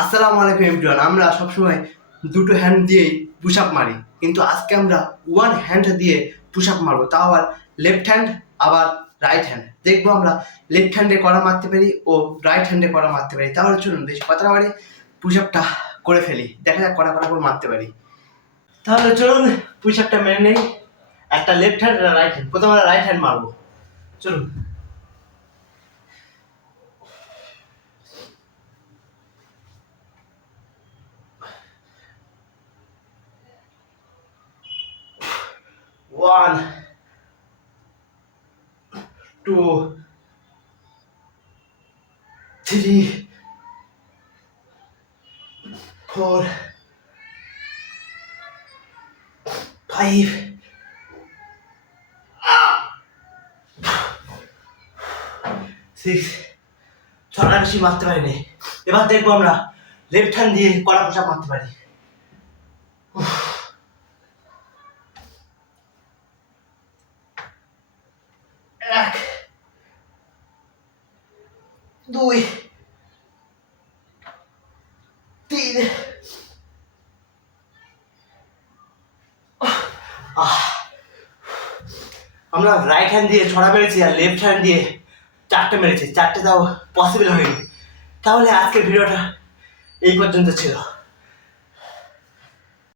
আসসালামু আলাইকুম এভরিওয়ান। আমরা সবসময় দুটো হ্যান্ড দিয়েই পুশ আপ মারি, কিন্তু আজকে আমরা ওয়ান হ্যান্ড দিয়ে পুশ আপ মারবো, তাও আবার লেফট হ্যান্ড আবার রাইট হ্যান্ড। দেখবো আমরা লেফট হ্যান্ডে করা মারতে পারি ও রাইট হ্যান্ডে করা মারতে পারি। তাহলে চলুন বেশি কথা না বাড়ি পুশ আপটা করে ফেলি, দেখা যাক কটা করে মারতে পারি। তাহলে চলুন পুশ আপটা মেনে নেই। একটা লেফট হ্যান্ড আর রাইট হ্যান্ড। প্রথমে আমরা রাইট হ্যান্ড মারবো, চলুন। 1 2 3 4 5 6 ছটা বেশি মারতে পারিনি। এবার দেখবো আমরা লেফট হ্যান্ড দিয়ে কড়া পোশাক মারতে পারি। 1 2 3 আমরা রাইট হ্যান্ড দিয়ে ছড়া মেরেছি আর লেফট হ্যান্ড দিয়ে চারটে মেরেছি, চারটে তাও পসিবল হয়নি। তাহলে আজকের ভিডিওটা এই পর্যন্ত ছিল।